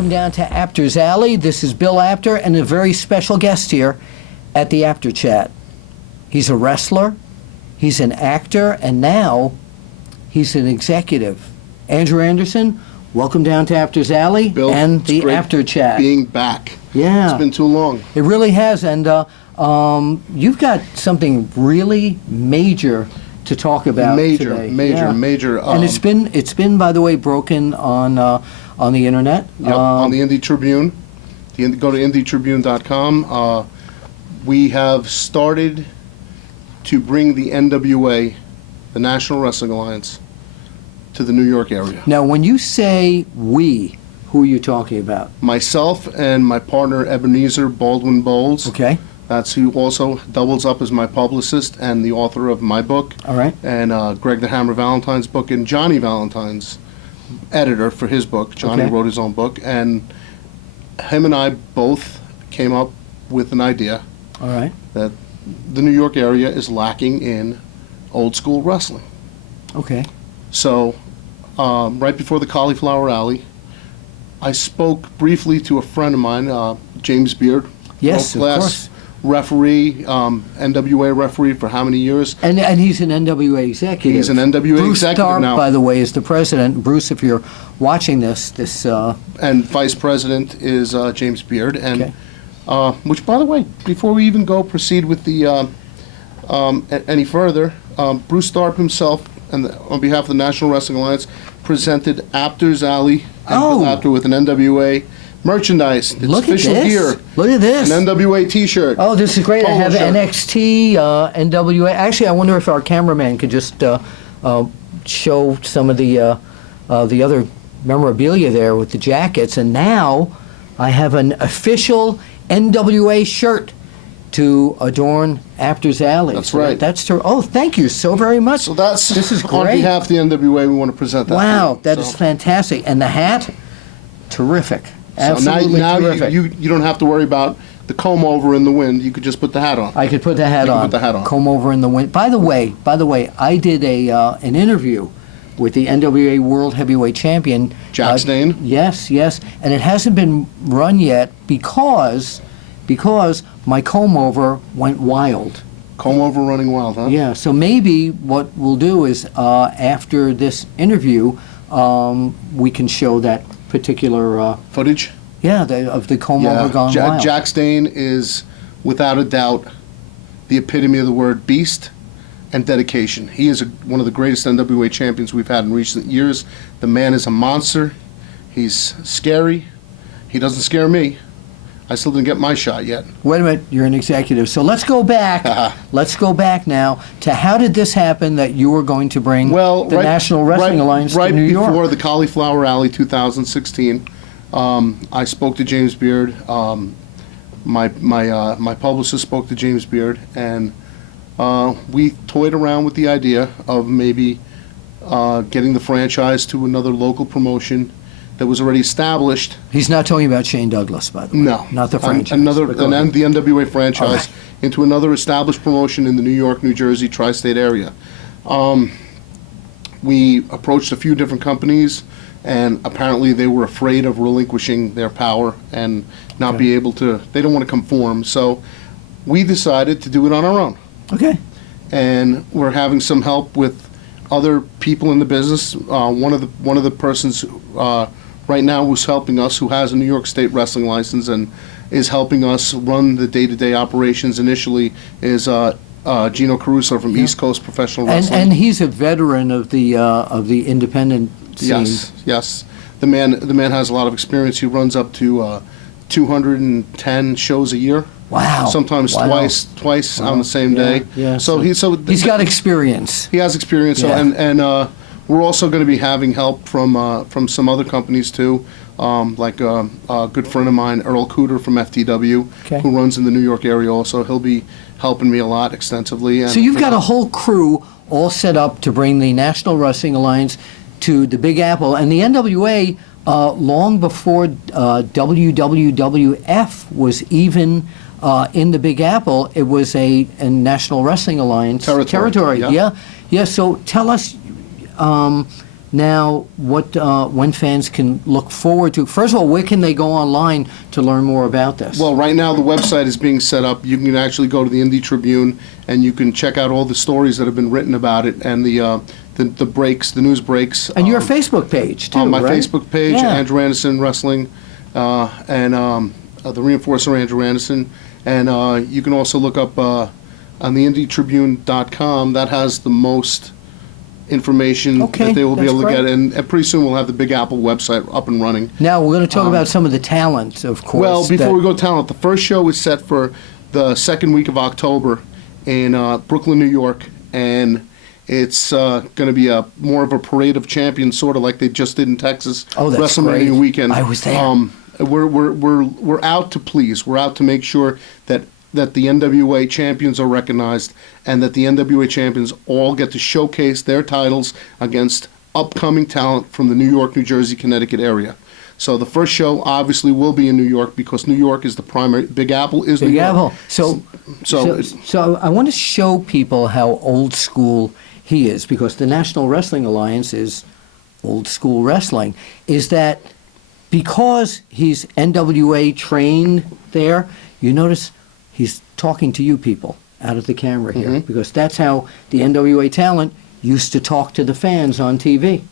Welcome down to Apter's Alley. This is Bill Apter and a very special guest here at the Apter Chat. He's a wrestler, he's an actor, and now he's an executive. Andrew Anderson, welcome down to Apter's Alley Bill, and the great Apter Chat. Being back. Yeah. It's been too long. It really has, and you've got something really major to talk about today. Major. And it's been, by the way, broken on the internet. Yep, on the Indie Tribune. Go to indietribune.com. We have started to bring the NWA, the National Wrestling Alliance, to the New York area. Now, when you say we, who are you talking about? Myself and my partner Ebenezer Baldwin Bowles. Okay. That's who also doubles up as my publicist and the author of my book. All right. And Greg the Hammer Valentine's book, and Johnny Valentine's editor for his book. Johnny Okay. wrote his own book, and him and I both came up with an idea All right. that the New York area is lacking in old school wrestling. Okay. So, right before the Cauliflower Alley, I spoke briefly to a friend of mine, James Beard. Yes, of world-class course. Referee, NWA referee for how many years? And he's an NWA executive. He's an NWA Bruce executive Tharp, now. by the way, is the president. Bruce, if you're watching this. And vice president is James Beard. And Okay. which, by the way, before we even proceed with the any further, Bruce Tharp himself, and on behalf of the National Wrestling Alliance, presented APTER'S Alley and Oh. Bill Apter with an NWA merchandise. It's Look at official this. gear. Look at this. An NWA T-shirt. Oh, this is great. I Polo have shirt. NXT, NWA. Actually, I wonder if our cameraman could just show some of the other memorabilia there with the jackets. And now I have an official NWA shirt to adorn Apter's Alley. That's So right. That's true. Oh, thank you so very much. So that's This is on great. behalf of the NWA. We want to present that. Wow, to you. that is So- fantastic. And the hat, terrific. Absolutely so now terrific. you don't have to worry about the comb over in the wind. You could just put the hat on. I could put the hat You could on. put the hat on. Comb over in the wind. By the way, I did an interview with the NWA World Heavyweight Champion Jack Stane? Yes, and it hasn't been run yet because my comb over went wild. Comb over running wild, huh? Yeah, so maybe what we'll do is after this interview, we can show that particular Footage. of the comb over gone wild. Jack Stane is, without a doubt, the epitome of the word beast and dedication. He is one of the greatest NWA champions we've had in recent years. The man is a monster. He's scary. He doesn't scare me. I still didn't get my shot yet. Wait a minute, you're an executive. So let's go back. Let's go back now to how did this happen that you were going to bring the National Wrestling Alliance to New York? Right before the Cauliflower Alley 2016, I spoke to James Beard. My publicist spoke to James Beard, and we toyed around with the idea of maybe getting the franchise to another local promotion that was already established. He's not talking about Shane Douglas, by the way. No. Not the franchise. The NWA franchise All right. into another established promotion in the New York, New Jersey, tri-state area. We approached a few different companies, and apparently they were afraid of relinquishing their power and not be able to, they don't want to conform. So we decided to do it on our own. Okay. And we're having some help with other people in the business. One of the persons right now who's helping us, who has a New York State wrestling license and is helping us run the day-to-day operations initially, is Gino Caruso from East Coast Professional Wrestling. And he's a veteran of the independent scene. Yes. The man has a lot of experience. He runs up to 210 shows a year. Wow. Sometimes twice on the same day. Yeah. So he's got experience. He has experience. Yeah. So, and we're also going to be having help from some other companies too, like a good friend of mine, Earl Cooter from FTW, Okay. who runs in the New York area also. He'll be helping me a lot extensively. And So you've got a whole crew all set up to bring the National Wrestling Alliance to the Big Apple. And the NWA, long before WWF was even in the Big Apple, it was a National Wrestling Alliance Territory, Yeah. So tell us, now when fans can look forward to. First of all, where can they go online to learn more about this? Well, right now the website is being set up. You can actually go to the Indy Tribune and you can check out all the stories that have been written about it and the breaks, the news breaks. And your Facebook page too, on my right? Facebook page, Yeah. Andrew Anderson Wrestling, and the Reinforcer Andrew Anderson, and you can also look up on the IndyTribune.com. That has the most information Okay, that they will be that's able to great. get, and pretty soon we'll have the Big Apple website up and running. Now we're going to talk about some of the talent, of course. Well, before that- we go talent, the first show is set for the second week of October in Brooklyn, New York, and it's going to be more of a parade of champions, sort of like they just did in Texas. Oh, that's WrestleMania great. weekend. I was there. We're out to please. We're out to make sure that the NWA champions are recognized and that the NWA champions all get to showcase their titles against upcoming talent from the New York, New Jersey, Connecticut area. So the first show obviously will be in New York because New York is the primary. Big Apple is New Big York. Apple. So I want to show people how old school he is, because the National Wrestling Alliance is old school wrestling. Is that because he's NWA trained there, you notice he's talking to you people out of the camera here, because that's how the NWA talent used to talk to the fans on TV.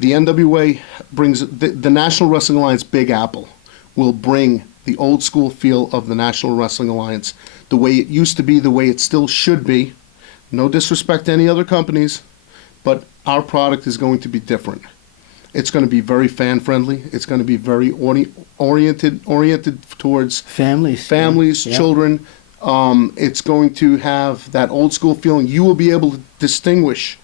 The NWA brings the National Wrestling Alliance. Big Apple will bring the old school feel of the National Wrestling Alliance, the way it used to be, the way it still should be. No disrespect to any other companies, but our product is going to be different. It's going to be very fan friendly. It's going to be very oriented towards Families. Yeah. children. It's going to have that old school feeling. You will be able to distinguish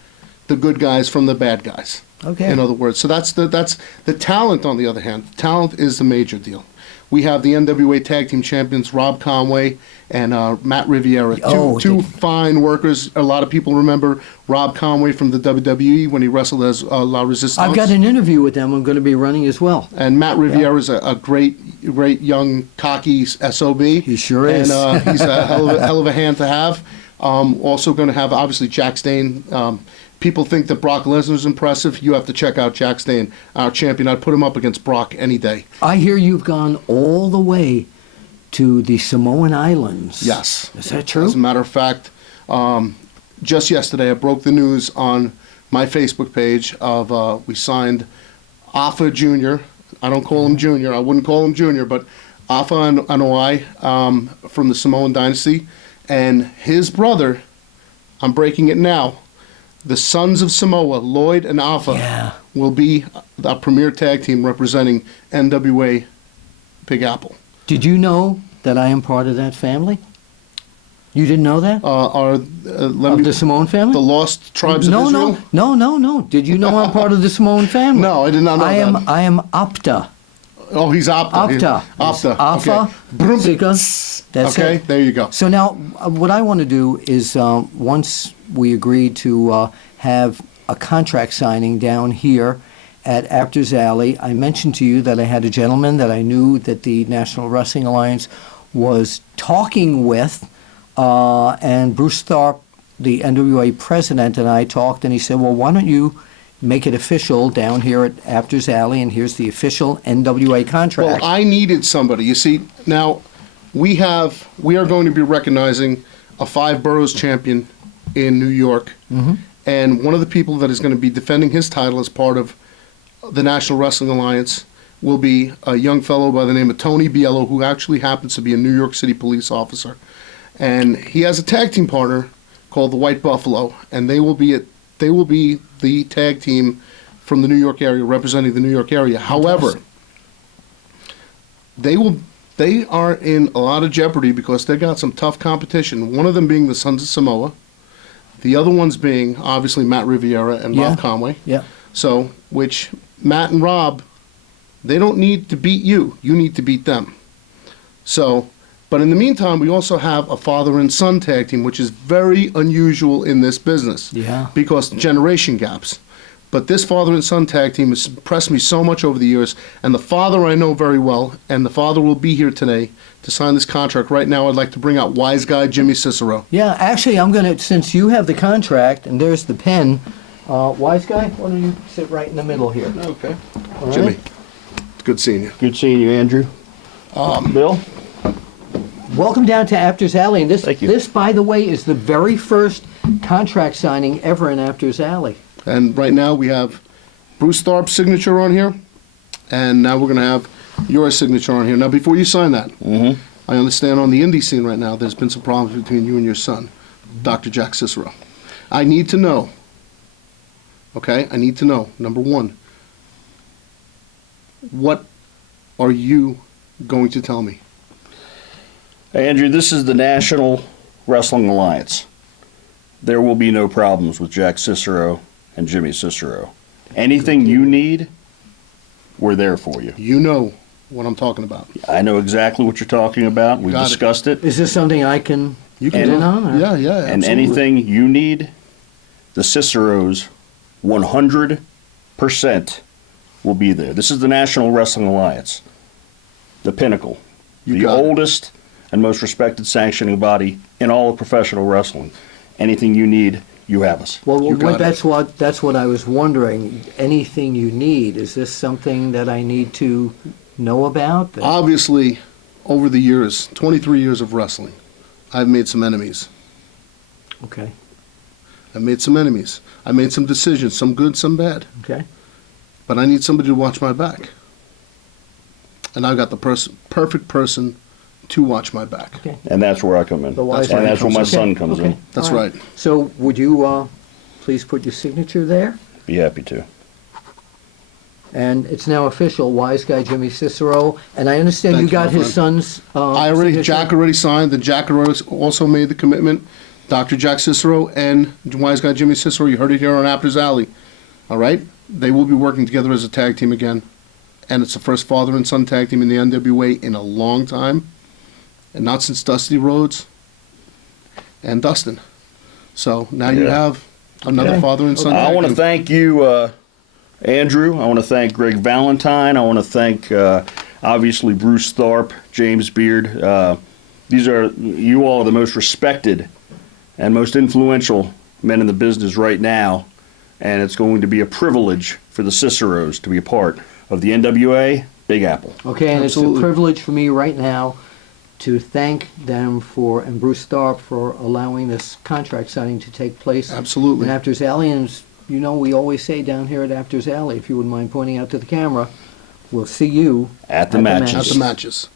the good guys from the bad guys. Okay. In other words, so that's the talent. On the other hand, talent is the major deal. We have the NWA Tag Team Champions Rob Conway and Matt Riviera, two fine workers. A lot of people remember Rob Conway from the WWE when he wrestled as La Resistance. I've got an interview with them I'm going to be running as well. And Matt Riviera is a great young, cocky SOB. He sure is. And he's a hell of a hand to have. Also going to have, obviously, Jack Stane. People think that Brock Lesnar's impressive. You have to check out Jack Stane, our champion. I'd put him up against Brock any day. I hear you've gone all the way to the Samoan Islands. Yes. Is that true? As a matter of fact, just yesterday I broke the news on my Facebook page of we signed Afa Jr. I don't call him Junior. I wouldn't call him Junior, but Afa Anoa'i from the Samoan Dynasty. And his brother, I'm breaking it now, the Sons of Samoa, Lloyd and Afa, will be the premier tag team representing NWA Big Apple. Did you know that I am part of that family? You didn't know that? The Samoan family? The Lost Tribes of Israel? No. Did you know I'm part of the Samoan family? No, I did not know that. I am APTA. Oh, he's Apta. APTA. Okay. Afa, Zika. That's okay, it. there you go. So now, what I want to do is, once we agree to have a contract signing down here at APTER'S Alley, I mentioned to you that I had a gentleman that I knew that the National Wrestling Alliance was talking with, and Bruce Tharp, the NWA president, and I talked, and he said, well, why don't you make it official down here at APTER'S Alley, and here's the official NWA contract. Well, I needed somebody. You see, now we are going to be recognizing a 5 boroughs champion in New York, and one of the people that is going to be defending his title as part of the National Wrestling Alliance will be a young fellow by the name of Tony Biello, who actually happens to be a New York City police officer. And he has a tag team partner called the White Buffalo, and they will be the tag team from the New York area, representing the New York area. However, they are in a lot of jeopardy because they got some tough competition. One of them being the Sons of Samoa, the other ones being obviously Matt Riviera and Rob Conway. Yeah. So, which Matt and Rob, they don't need to beat you. You need to beat them. So, but in the meantime, we also have a father and son tag team, which is very unusual in this business. Yeah. Because generation gaps. But this father and son tag team has impressed me so much over the years, and the father I know very well, and the father will be here today to sign this contract. Right now, I'd like to bring out wise guy Jimmy Cicero. Yeah, actually, I'm going to, since you have the contract, and there's the pen, Wise guy, why don't you sit right in the middle here? Okay. All right? Jimmy, it's good seeing you. Good seeing you, Andrew. Bill? Welcome down to Apter's Alley. And Thank you. this, by the way, is the very first contract signing ever in Apter's Alley. And right now, we have Bruce Tharp's signature on here, and now we're going to have your signature on here. Now, before you sign that, I understand on the indie scene right now, there's been some problems between you and your son, Dr. Jack Cicero. I need to know, okay, I need to know, number one, what are you going to tell me? Hey, Andrew, this is the National Wrestling Alliance. There will be no problems with Jack Cicero and Jimmy Cicero. Anything you need, we're there for you. You know what I'm talking about. I know exactly what you're talking about. We've Got it. discussed it. Is this something I can You get in on? or- Yeah, yeah, And absolutely. anything you need, the Ciceros 100% will be there. This is the National Wrestling Alliance, the pinnacle, You the got it. oldest and most respected sanctioning body in all of professional wrestling. Anything you need, you have us. Well, You got it. that's what I was wondering. Anything you need, is this something that I need to know about? Obviously, over the years, 23 years of wrestling, I've made some enemies. Okay, I've made some enemies. I made some decisions, some good, some bad. okay. But I need somebody to watch my back. And I've got the perfect person to watch my back. Okay. And that's where I come in. The wise And man that's where my comes in. son comes Okay. in. That's All right. So would you please put your signature there? Be happy to. And it's now official, Wise Guy Jimmy Cicero. And I understand Thank you you, got my his friend. son's Jack already signed, then Jack also made the commitment. Dr. Jack Cicero and Wise Guy Jimmy Cicero, you heard it here on Apter's Alley. All right? They will be working together as a tag team again. And it's the first father and son tag team in the NWA in a long time. And not since Dusty Rhodes and Dustin. So now you Yeah. have another Okay. father and son I tag want to team. thank you, Andrew. I want to thank Greg Valentine. I want to thank, obviously, Bruce Tharp, James Beard. You all are the most respected and most influential men in the business right now. And it's going to be a privilege for the Ciceros to be a part of the NWA Big Apple. Okay, and it's Absolutely. a privilege for me right now to thank them and Bruce Tharp for allowing this contract signing to take place Absolutely. in Apter's Alley. And you know, we always say down here at Apter's Alley, if you wouldn't mind pointing out to the camera, we'll see you At the matches. At the matches.